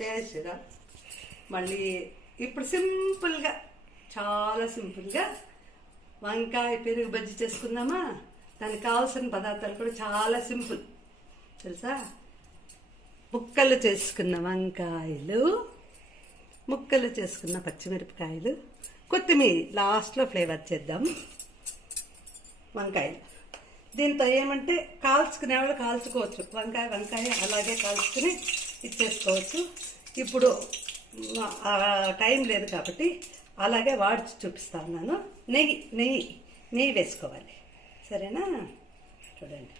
వేసిరా మళ్ళీ ఇప్పుడు సింపుల్గా, చాలా సింపుల్గా వంకాయ పెరుగు బజ్జి చేసుకుందామా. దానికి కావాల్సిన పదార్థాలు కూడా చాలా సింపుల్ తెలుసా. ముక్కలు చేసుకున్న వంకాయలు, ముక్కలు చేసుకున్న పచ్చిమిరపకాయలు, కొత్తిమీర లాస్ట్లో ఫ్లేవర్ చేద్దాం. వంకాయలు దీంతో ఏమంటే కాల్చుకునే వాళ్ళు కాల్చుకోవచ్చు. వంకాయ అలాగే కాల్చుకుని ఇచ్చేసుకోవచ్చు. ఇప్పుడు టైం లేదు కాబట్టి అలాగే వాడి చూపిస్తాను నేను. నెయ్యి వేసుకోవాలి, సరేనా. చూడండి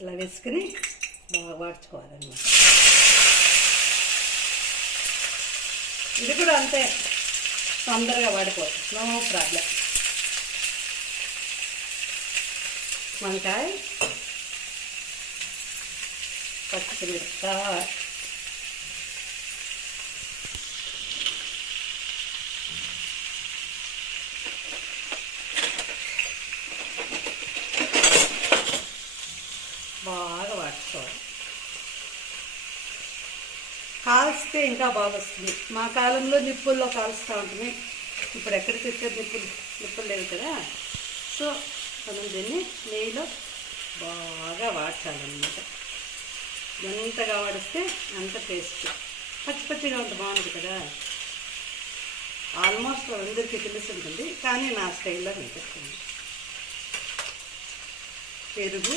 ఇలా వేసుకుని బాగా వాడ్చుకోవాలన్నమాట. ఇది కూడా అంతే, తొందరగా వాడిపోవచ్చు, నో ప్రాబ్లం. వంకాయ, పచ్చిమిరపకాయ, బాగా వాడుకోవాలి. కాల్స్తే ఇంకా బాగా వస్తుంది. మా కాలంలో నిప్పుల్లో కాలుస్తూ ఉంటుంది. ఇప్పుడు ఎక్కడికి వచ్చే నిప్పులు లేవు కదా. సో మనం దీన్ని నెయ్యిలో బాగా వాడ్చాలన్నమాట. ఎంతగా వాడిస్తే అంత టేస్ట్. పచ్చిగా ఉంటే బాగుంటుంది కదా. ఆల్మోస్ట్ అందరికీ తెలిసి ఉంటుంది, కానీ నా స్టైల్లో నేను చెప్తాను. పెరుగు,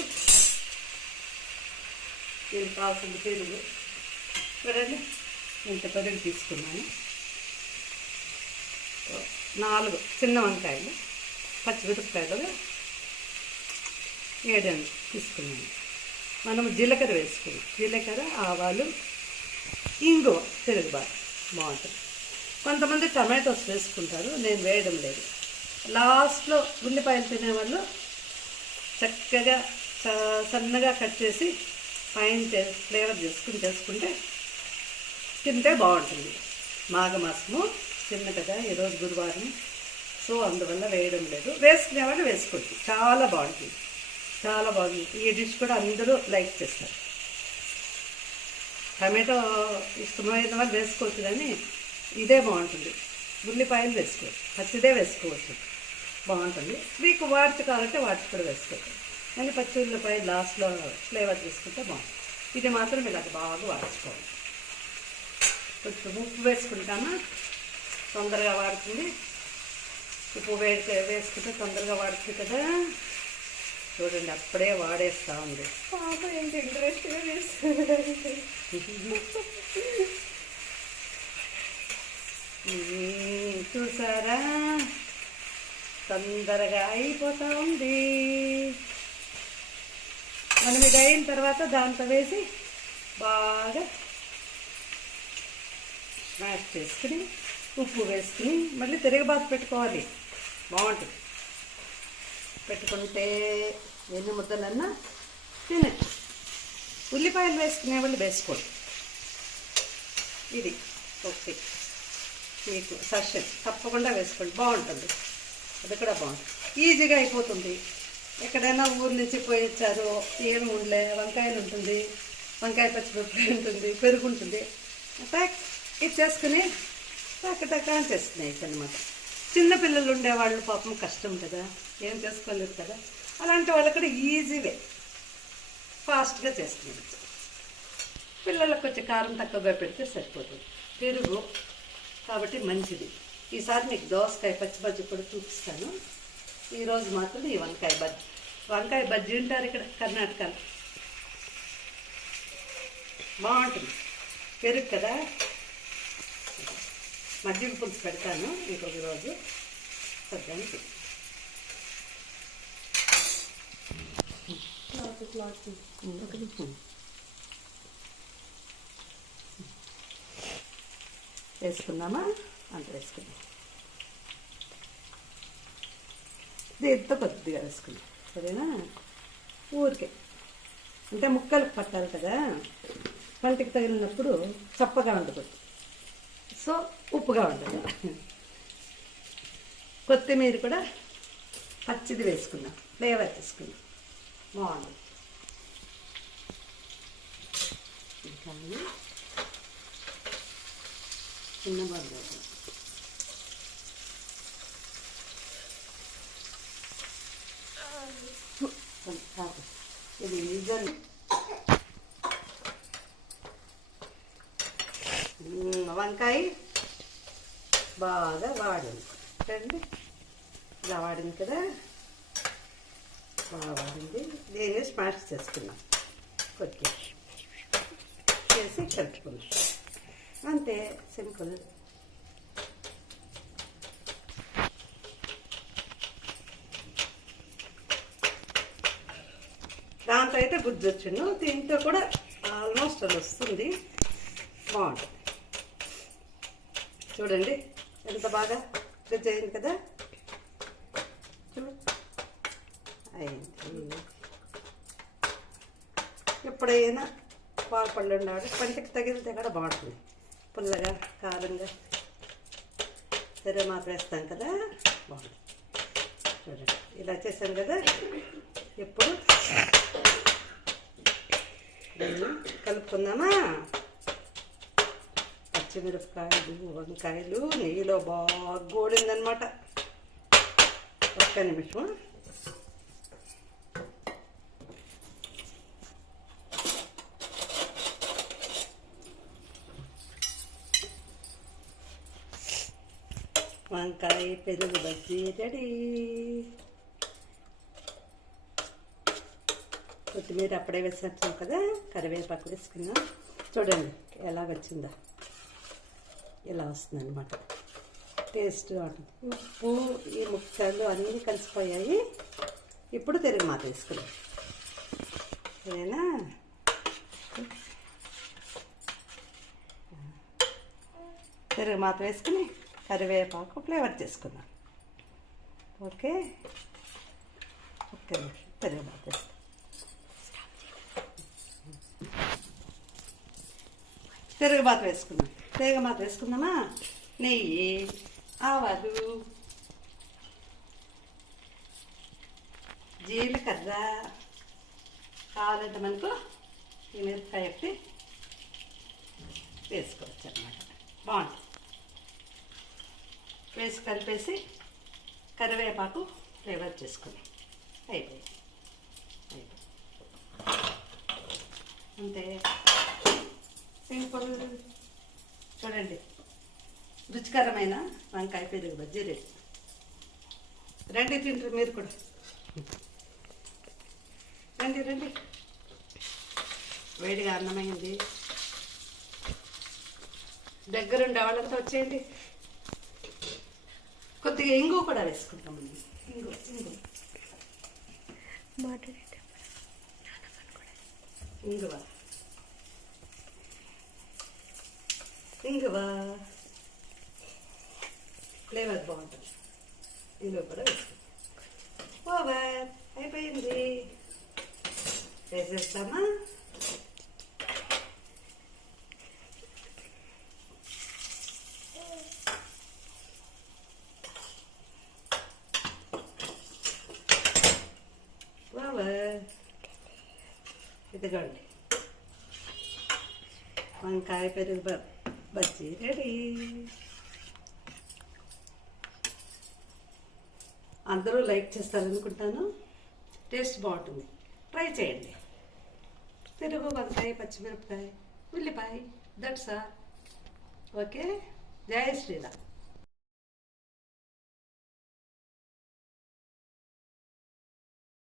దీనికి కావాల్సింది పెరుగు. చూడండి ఇంత పెరుగు తీసుకున్నాను. 4 చిన్న వంకాయలు, పచ్చిమిరపకాయలు 7 తీసుకున్నాను. మనం జీలకర్ర వేసుకున్నాం. జీలకర్ర, ఆవాలు, ఇంగువ, పెరుగు బాగుంటుంది. కొంతమంది టమాటోస్ వేసుకుంటారు, నేను వేయడం లేదు. లాస్ట్లో ఉల్లిపాయలు తినేవాళ్ళు చక్కగా సన్నగా కట్ చేసి పైన ఫ్లేవర్ చేసుకుంటే తింటే బాగుంటుంది. మాఘమాసము చిన్న కదా, ఈరోజు గురువారం, సో అందువల్ల వేయడం లేదు. వేసుకునే వాళ్ళు వేసుకోవచ్చు, చాలా బాగుంటుంది, చాలా బాగుంది. ఈ డిష్ కూడా అందరూ లైక్ చేస్తారు. టమాటో ఇష్టమైన వాళ్ళు వేసుకోవచ్చు, కానీ ఇదే బాగుంటుంది. ఉల్లిపాయలు వేసుకోవచ్చు, పచ్చిదే వేసుకోవచ్చు, బాగుంటుంది. మీకు వాడిచి కావాలంటే వాటి కూడా వేసుకోవచ్చు, కానీ పచ్చి ఉల్లిపాయ లాస్ట్లో ఫ్లేవర్ తీసుకుంటే బాగుంటుంది. ఇది మాత్రం ఇలా బాగా వాడుకోవాలి. కొంచెం ఉప్పు వేసుకుంటామా, తొందరగా వాడుతుంది. ఉప్పు వేసుకుంటే తొందరగా వాడుతుంది కదా. చూడండి అప్పుడే వాడేస్తూ ఉంది. ఎంత ఇంట్రెస్ట్గా చేస్తుంది. చూసారా, తొందరగా అయిపోతూ ఉంది. మనం ఇది అయిన తర్వాత దాంట్లో వేసి బాగా స్మాష్ చేసుకుని ఉప్పు వేసుకుని మళ్ళీ తిరగబాతు పెట్టుకోవాలి, బాగుంటుంది. పెట్టుకుంటే ఎన్ని ముద్దలన్నా తినే. ఉల్లిపాయలు వేసుకునే వాళ్ళు వేసుకోండి. ఇది ఓకే, మీకు సజెషన్ తప్పకుండా వేసుకోండి, బాగుంటుంది. అది కూడా బాగుంటుంది, ఈజీగా అయిపోతుంది. ఎక్కడైనా ఊరు నుంచి పోయి వచ్చారు, ఏమి ఉండలే, వంకాయలు ఉంటుంది, వంకాయ పచ్చిమిరపకాయ ఉంటుంది, పెరుగు ఉంటుంది, ప్యాక్ ఇది చేసుకుని టక్క చేసుకున్నాయి అన్నమాట. చిన్నపిల్లలు ఉండేవాళ్ళు పాపం కష్టం కదా, ఏం చేసుకోలేరు కదా. అలాంటి వాళ్ళు కూడా ఈజీవే, ఫాస్ట్గా చేసుకునేది. పిల్లలకు కొంచెం కారం తక్కువగా పెడితే సరిపోతుంది. పెరుగు కాబట్టి మంచిది. ఈసారి మీకు దోసకాయ పచ్చి బజ్జీ కూడా చూపిస్తాను. ఈరోజు మాత్రం ఈ వంకాయ బజ్జీ ఉంటారు ఇక్కడ కర్ణాటకలో, బాగుంటుంది. పెరుగు కదా, మజ్జిగ పులుసు పెడతాను ఇంకొక రోజు సద్దానికి. వేసుకుందామా, అంత వేసుకుందాం. దీంతో కొద్దిగా వేసుకుందాం, సరేనా. ఊరికే అంటే ముక్కలకు పట్టాలి కదా, పంటికి తగిలినప్పుడు చప్పగా ఉండదు, సో ఉప్పుగా ఉండదు. కొత్తిమీర కూడా పచ్చిది వేసుకుందాం, ఫ్లేవర్ తీసుకుందాం, బాగుంది. కానీ చిన్న బాగా ఇది నిజం వంకాయ బాగా వాడింది చూడండి, ఇలా వాడింది కదా, బాగా వాడింది. దీన్ని స్మాష్ చేసుకున్నాం, కొద్దిగా చేసి కలుపుకున్నాం, అంతే సింపుల్. దాంతో అయితే గుజ్జు వచ్చిండు, దీంతో కూడా ఆల్మోస్ట్ అది వస్తుంది, బాగుంటుంది. చూడండి ఎంత బాగా గుజ్జు అయింది కదా, చూడు అయింది. ఎప్పుడైనా పాలపళ్ళు ఉండాలి, పంటకి తగిలితే కూడా బాగుంటుంది, పుల్లగా కారంగా. సరే మాత్రం వేస్తాం కదా, బాగుంటుంది. చూడండి ఇలా చేశాను కదా, ఇప్పుడు దీన్ని కలుపుకుందామా. పచ్చిమిరపకాయలు వంకాయలు నెయ్యిలో బాగా గోడిందనమాట. ఒక్క నిమిషం. వంకాయ పెరుగు బజ్జీ రెడీ. కొత్తిమీర అప్పుడే వేసినట్టు కదా, కరివేపాకు వేసుకున్నాం. చూడండి ఎలా వచ్చిందో, ఇలా వస్తుందన్నమాట. టేస్ట్ ఉంటుంది. ఉప్పు ఈ ముక్కలు అన్నీ కలిసిపోయాయి. ఇప్పుడు తిరిగి మాత వేసుకున్నాం, సరేనా. తిరిగి మాత వేసుకుని కరివేపాకు ఫ్లేవర్ చేసుకుందాం. Okay, okay. తిరిగి మాత వేస్తాం. తిరగమాత వేసుకుందాం. తిరగమాత వేసుకుందామా. నెయ్యి, ఆవాలు, జీలకర్ర, కావాలంటే మనకు ఈ మిరపకాయ ఒకటి వేసుకోవచ్చు అన్నమాట, బాగుంటుంది. వేసి కలిపేసి కరివేపాకు ఫ్లేవర్ చేసుకుని అయిపోయింది. అంతే సింపుల్. చూడండి రుచికరమైన వంకాయ పెరుగు బజ్జీ రెడీ. రండి తింటారు మీరు కూడా, రండి రండి. వేడిగా అన్నమైంది, దగ్గరుండే వాళ్ళంతా వచ్చేయండి. కొద్దిగా ఇంగు కూడా వేసుకుంటామండి. ఇంగు ఇంగు ఇంగువ ఇంగువ ఫ్లేవర్ బాగుంటుంది. ఇంగువ కూడా వేసుకుంటాం. ఓవర్ అయిపోయింది. వేసేస్తామా. ఇదిగోండి వంకాయ పెరుగు బజ్జీ రెడీ. అందరూ లైక్ చేస్తారనుకుంటాను. టేస్ట్ బాగుంటుంది, ట్రై చేయండి. పెరుగు, వంకాయ, పచ్చిమిరపకాయ, ఉల్లిపాయ, దట్స్ ఆల్. ఓకే. జై శ్రీరామ్.